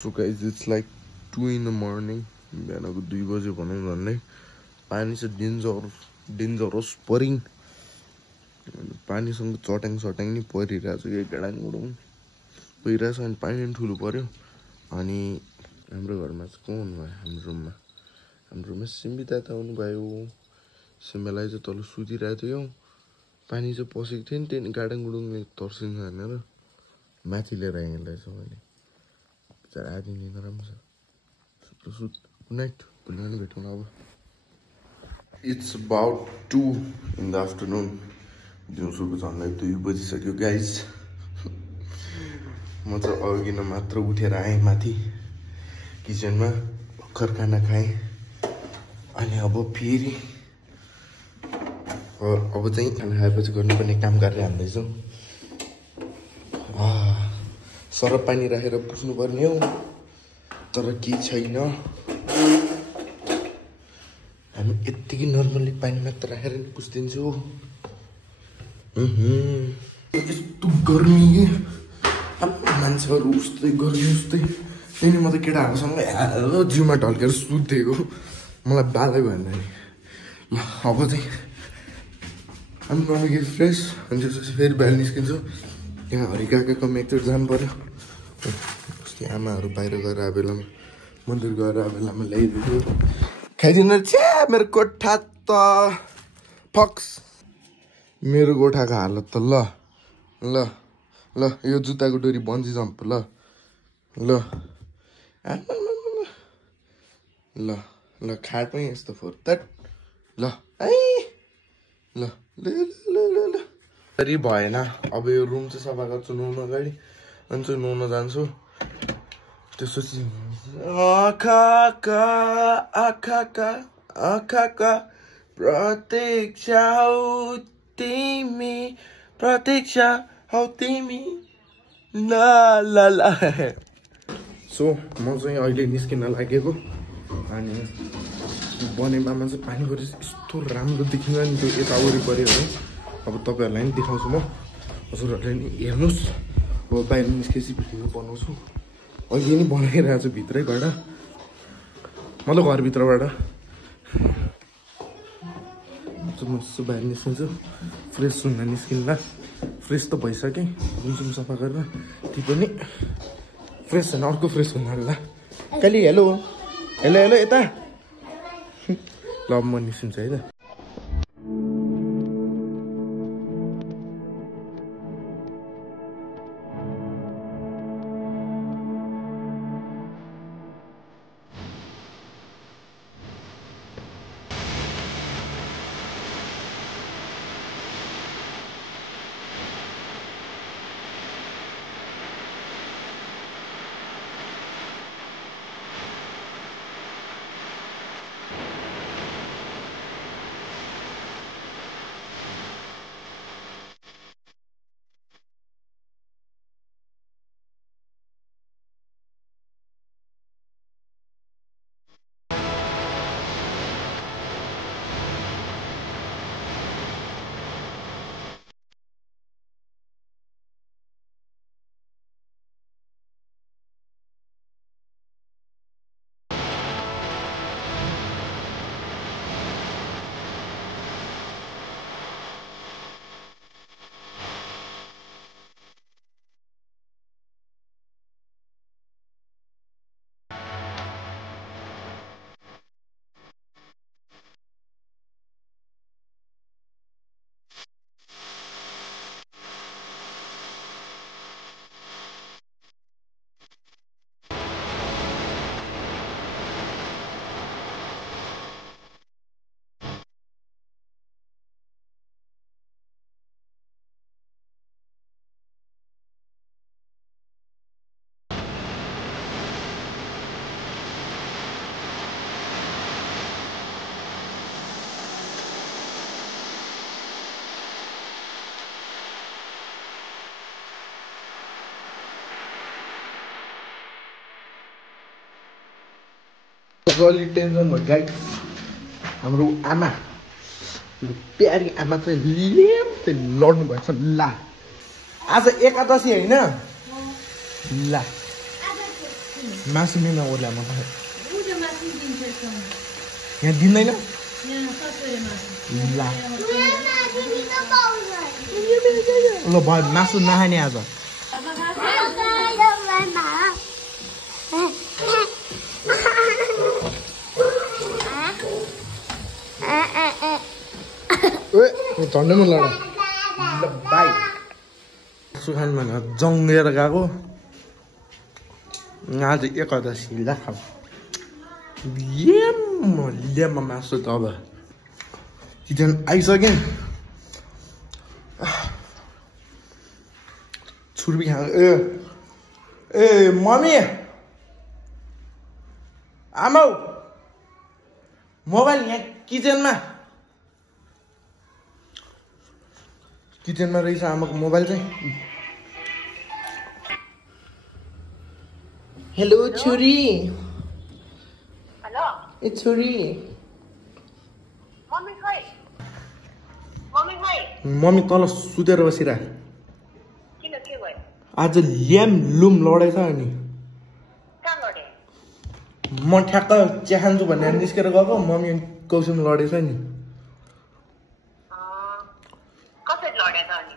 So guys, it's like 2 in the morning. बिहानको 2 बजे भनौँ झन्डै पानी चाहिँ डेन्जरस परिङ पानीसँग चट्याङ नि परिरहेछ के गडाङगुडुङ परिरहेछ अनि पानी पनि ठुलो पर्यो अनि हाम्रो घरमा चाहिँ को हुनु भयो हाम्रो रुममा सिम्बी दादा आउनु भयो सिम्बीलाई चाहिँ तल सुतिरहेको थियो पानी चाहिँ पसेको थियो नि त्यही गाडाङगुडुङले तर्सिन्छ भनेर माथि लिएर आइँदैछ मैले बिचारा आदि निन्द्रा राम्रो छ सुत गुड नाइट भोलि पनि भेटौँ अब it's about 2 in the afternoon दिउँसोको झन्डै 2 बजिसक्यो गाइज म चाहिँ अघि न मात्र उठेर आएँ माथि किचनमा भर्खर खाना खाएँ अनि अब फेरि अब चाहिँ खाना खाएपछि गर्नुपर्ने काम गरेर हाल्दैछौँ सरप पानी राखेर पुस्नुपर्ने हो तर के छैन हामी यतिकै नर्मली पानी मात्र राखेर नि पुस्दिन्छु यस्तो गर्मी के मान्छेहरू उस्तै गर्मी उस्तै त्यही नि म त केटाहरूसँग जिउमा ढल्केर सुत्थेको मलाई बालै भएन नि अब चाहिँ हामी गर्नु गेट फ्रेस अनि त्यसपछि फेरि बिहान निस्किन्छु त्यहाँ हरिकाकाकोमा एकचोटि जानु पर्यो अस्ति आमाहरू बाहिर गएर आ बेलामा मन्दिर गएर आ बेलामा ल्याइदियो खाइदिनु छ्या मेरो कोठा त फक्स मेरो कोठाको हालत त ल ल ल यो जुत्ताको डोरी बन्जी जम्प ल ल ल ल खाट पनि यस्तो फोर तट ल है ल ल ल ल ल फेरि भएन अब यो रुम चाहिँ सफा गर्छु नुहाउन अगाडि अनि चाहिँ नुहाउन जान्छु त्यसपछि आँखाका प्रतीक्षा हौ तिमी ल ल ल सो म चाहिँ अहिले निस्किन लागेको अनि बनेपामा चाहिँ पानी परेपछि यस्तो राम्रो देखिन्छ नि त्यो यता वरिपरिहरू अब तपाईँहरूलाई पनि देखाउँछु म हजुरहरूले नि हेर्नुहोस् अब बाहिर निस्केपछि भिडियो बनाउँछु अहिले नि बनाइरहेको छु भित्रैबाट मतलब घरभित्रबाट म यसो बाहिर निस्किन्छु फ्रेस हुन निस्किँदा फ्रेस त भइसकेँ रुम सफा गरेर ती पनि फ्रेस छैन अर्को फ्रेस हुन ल काली हेलो हेलो हेलो यता ल म निस्किन्छु है त अलि टेन्सन भयो गाइस हाम्रो आमा प्यारी आमा चाहिँ लेम्ते लड्नु भएछ ल आज एकादशी होइन ल मासु नै नओर्ला म यहाँ दिँदैन ल भयो मासु नखाने आज झन्डै मन लडा ल बाई सुखान भनेर जङ्गेर गएको आज एकादशी ल लेममा मासु त अब किचन आइसकेँ छुर्पी खा ए मम्मी आमा मोबाइल यहाँ किचनमा रहेछ आमाको मोबाइल चाहिँ हेलो छोरी हेलो ए छोरी मम्मी तल सुतेर बसिरा किन के भयो आज ल्याम लुम लडेछ अनि कहाँ लडे म ठ्याक्क चिया खान्छु भनेर निस्केर गएको मम्मी कौसुम लडेछ नि कसरी लडे त अनि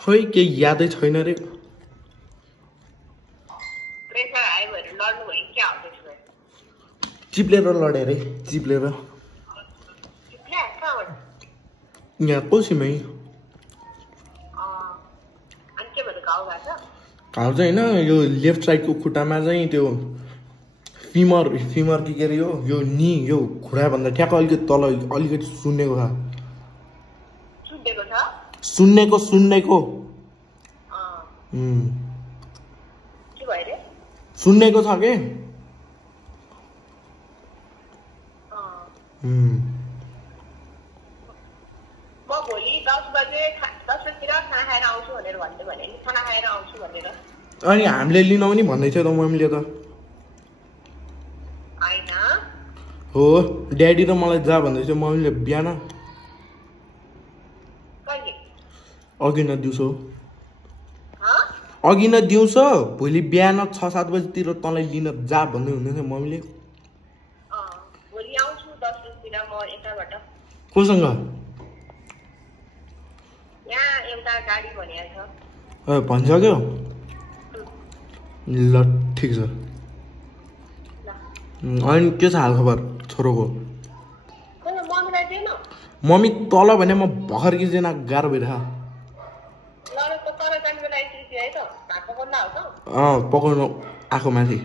खै केही यादै छैन रे प्रेसर हाई भएर लड्नु भयो के हो त्यसो चिप्लेर लडे रे चिप्लेर यहाँ कौसीमै अनि के भयो घाउ भएको घाउ चाहिँ होइन यो लेफ्ट साइडको खुट्टामा चाहिँ त्यो फिमर कि के अरे यो नि यो खुट्टाभन्दा ठ्याक्क अलिकति तल अलिकति सुन्नेको छ सुन्नेको के भयो रे सुन्नेको छ के म भोलि 10 बजेतिर खाना खाएर आउँछु भनेर भन्दै भने नि खाना खाएर आउँछु भनेर अनि हामीले लिन पनि भन्दै थियो त मम्मीले त हैन हो ड्याडी र मलाई जा भन्दै थियो मम्मीले बिहान कहिले अघि न दिउँसो भोलि बिहान 6-7 बजीतिर तँलाई लिन जा भन्दै हुँदै थियो मम्मीले भोलि आउँछु 10 बजीतिर म यताबाट कोसँग यहाँ एउटा गाडी भनेको छ भनिसक्यो ल ठिक छ अनि के छ हालखबर छोरोको मम्मी तल भने म भर्खर किन गाह्रो भइरहेको पकाउनु आएको माथि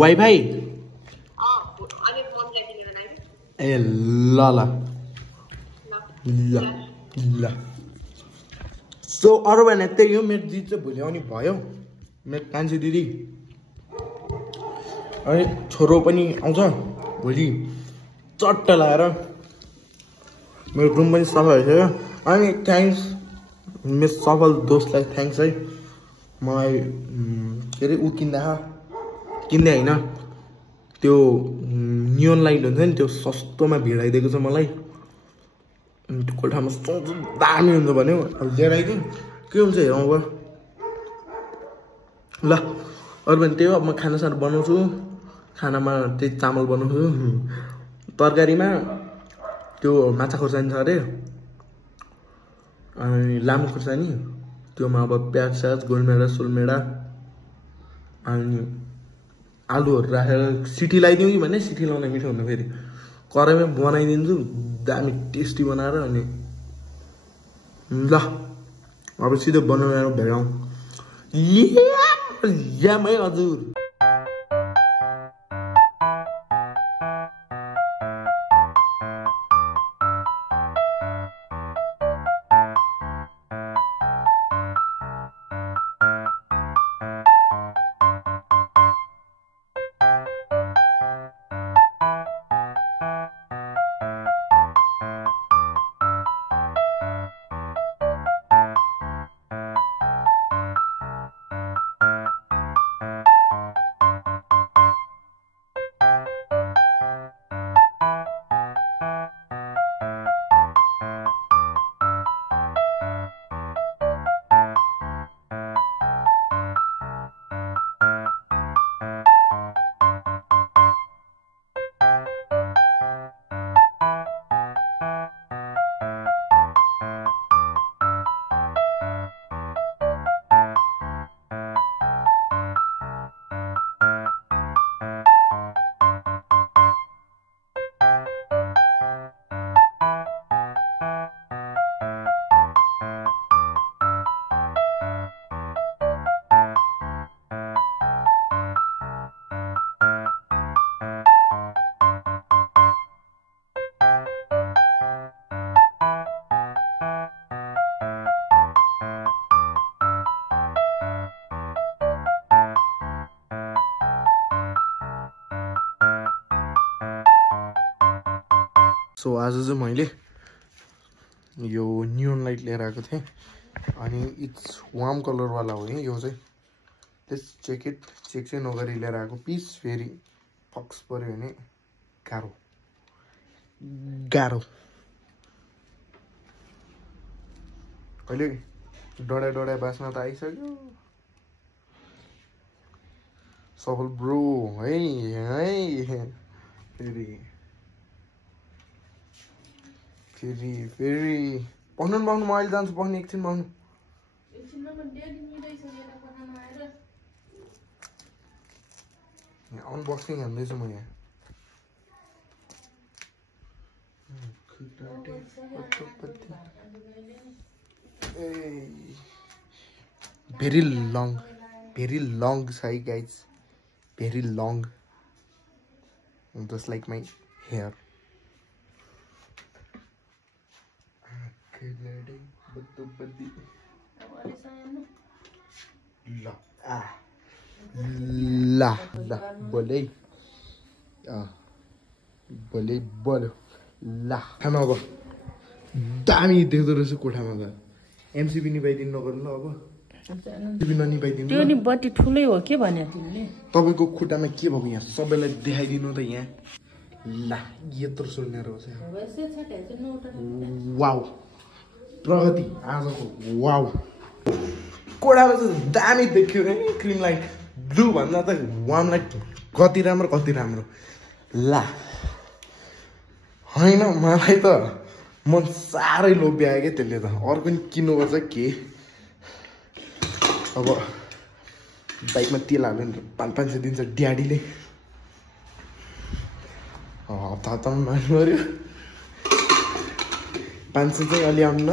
वाइफाई ए ल ल ल ल सो अरू भने त्यही हो मेरो दिदी चाहिँ भोलि आउने भयो मेरो कान्छी दिदी अनि छोरो पनि आउँछ भोलि चट्ट लगाएर मेरो रुम पनि सफा भइसक्यो अनि थ्याङ्क्स मेरो सफल दोस्तलाई थ्याङ्क्स है मलाई के अरे ऊ किन्दै होइन त्यो नियोन लाइट हुन्छ नि त्यो सस्तोमा भिडाइदिएको छ मलाई त्यो कोठामा सोच्छु दामी हुन्छ भन्यो अब लिएर आइदिउँ के हुन्छ हेरौँ अब ल अरू भने त्यही हो अब म खानासाना बनाउँछु खानामा त्यही चामल बनाउँछु तरकारीमा त्यो माछा खोर्सानी छ अरे अनि लामो खोर्सानी त्योमा अब प्याज गोलमेडा सोलमेडा अनि आलुहरू राखेर सिटी लगाइदिउँ कि भने सिटी लगाउन मिठो हुनु फेरि कराईमै बनाइदिन्छु दामी टेस्टी बनाएर अनि ल अब सिधै बनाएर भेटाउँ है हजुर। सो आज चाहिँ मैले यो नियोन लाइट लिएर आएको थिएँ अनि इट्स वार्म कलरवाला हो नि यो चाहिँ त्यस चेक चाहिँ नगरी लिएर आएको पिस फेरि फक्स पऱ्यो भने गाह्रो कहिले डढा बाँच्न त आइसक्यो सफल ब्रो है फेरि पाउनु म अहिले जान्छु पाउनु एकछिन पाउनु अनबक्सिङ हान्दैछु म यहाँ भेरी लङ साई guys very long just like my hair बोले ला खाना अब दामी देख्दो रहेछ कोठामा त एमसिबी निभाइदिनु नगर्नु ल अब ननिभाइदिनु त्यो नि बत्ती ठुलै हो के भन्या तिमीले तपाईँको खुट्टामा के भएको यहाँ सबैलाई देखाइदिनु त यहाँ ला यत्रो सुन्ने रहेछ वाउ प्रगति आजको वाउ कोठामा चाहिँ दामी देखियो है क्रिम लाइट ब्लू भन्दा त वार्म लाइट कति राम्रो ला होइन मलाई त मन साह्रै लोभ्यायो क्या त्यसले त अर्को नि किन्नुपर्छ के अब बाइकमा तेल हाल्यो नि 500 दिन्छ ड्याडीले हप्तामा मान्नु पऱ्यो 500 चाहिँ अलि आउनु न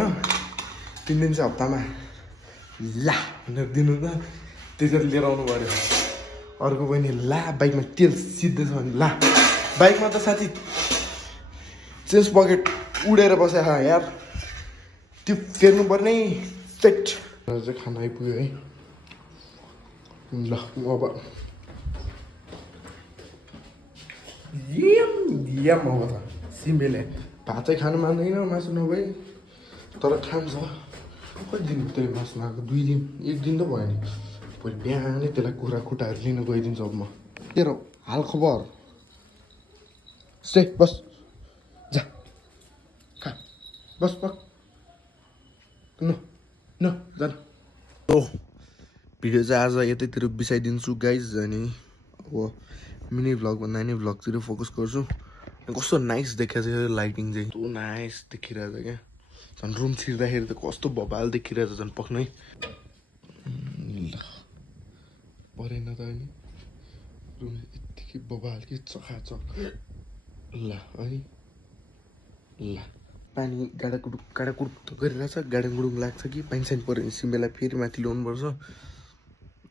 3 दिन चाहिँ हप्तामा ला भनेर दिनु त त्यसरी लिएर आउनु पऱ्यो अर्को पनि ला बाइकमा तेल सिद्धै छ भने ला बाइकमा त साथी चेन्ज पकेट उडेर बस्या यार त्यो फेर्नु पर्ने सेट चाहिँ खाना आइपुग्यो है ल अब यम अब त सिम्बेले भात चाहिँ खानु मान्दैन मासु नभए तर खान्छ कति दिन त्यो मासु नआएको 2 दिन 1 दिन त भयो नि भोलि बिहानै त्यसलाई कुरा खुट्टाहरू लिन गइदिन्छु अब म तेरो हाल खबर से बस जा खा बस पक न जान ओ भिडियो चाहिँ आज यतैतिर बिसाइदिन्छु गाइज अनि अब मिनी भ्लग भन्दा नि भ्लगतिर फोकस गर्छु कस्तो नाइस देखिरहेको छ लाइटिङ चाहिँ कस्तो नाइस देखिरहेको छ क्या झन् रुम छिर्दाखेरि त कस्तो बबाल देखिरहेको छ झन् पक्नै परेन त अनि रुम यत्तिकै बबाल कि चकाचक ल अनि ल पानी गाडाकुडुक त गरिरहेछ गाडाकुडुक लाग्छ कि पानी सानी पऱ्यो भने सिम्बेलाई फेरि माथि ल्याउनुपर्छ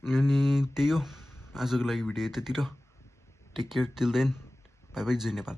अनि त्यही हो आजको लागि भिडियो यतातिर take care till then bye bye जय नेपाल